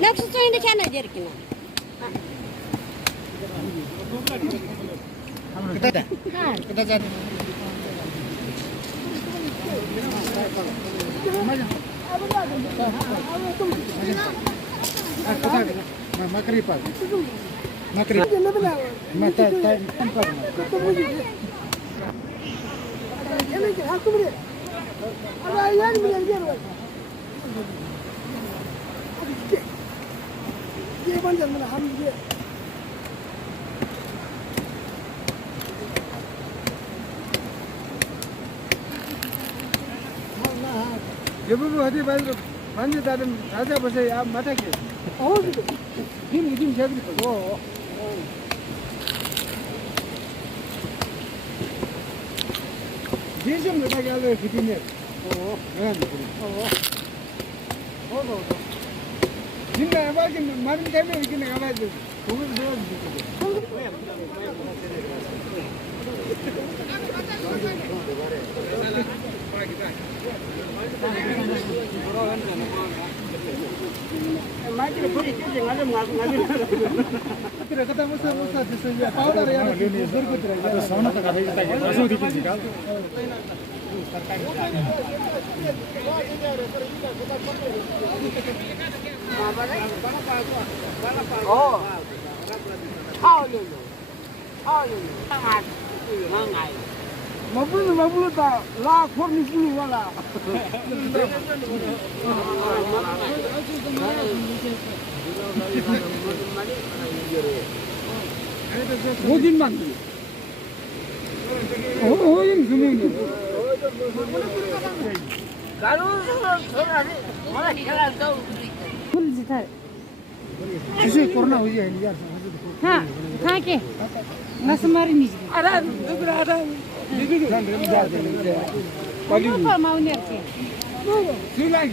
Next to the China jerkin. kita jadi makripat mata tempat Jebu hati baru mandi tadi ada bahasa ya mata ke. Oh, ini jadi oh. Dia mereka kalau begini. Oh, kan. Oh. Oh. 진짜 해봐야지 많은 때문에 이렇게 가봐야지. 돈을 줘야지. 마지막에 버리 떼지 말고 그래 그다 무슨 됐어. 파우더를 해야 돼. 그거더라. सोना का भाई तक रसो दी किसी का 마블다 라 포르니스니 와라. 어딘만 어딘 주문이 주식 코로나 오지 아니야 हाँ कहाँ के नसमारी मिजी अरे दुगरा अरे दिदी संग जा दे कौन फरमाउने के सिलाई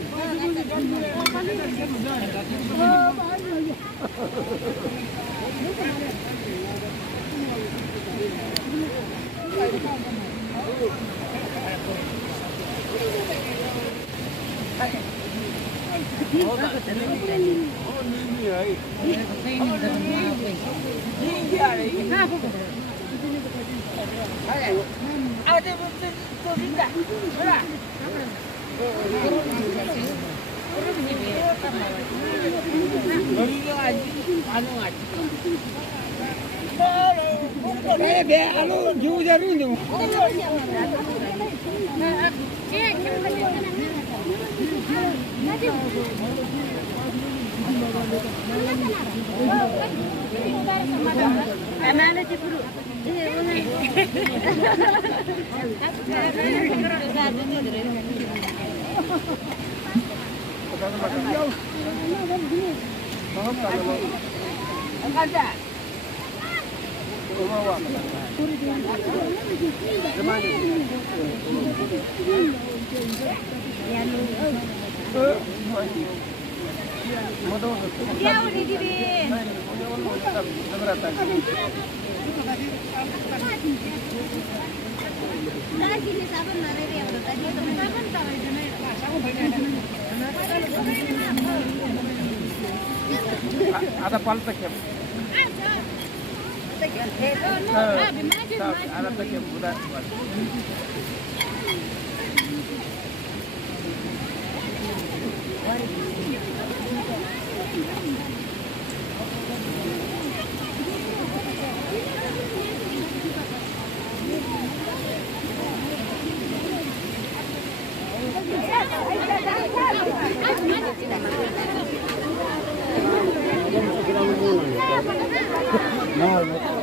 ada palta ke ada ke budak No,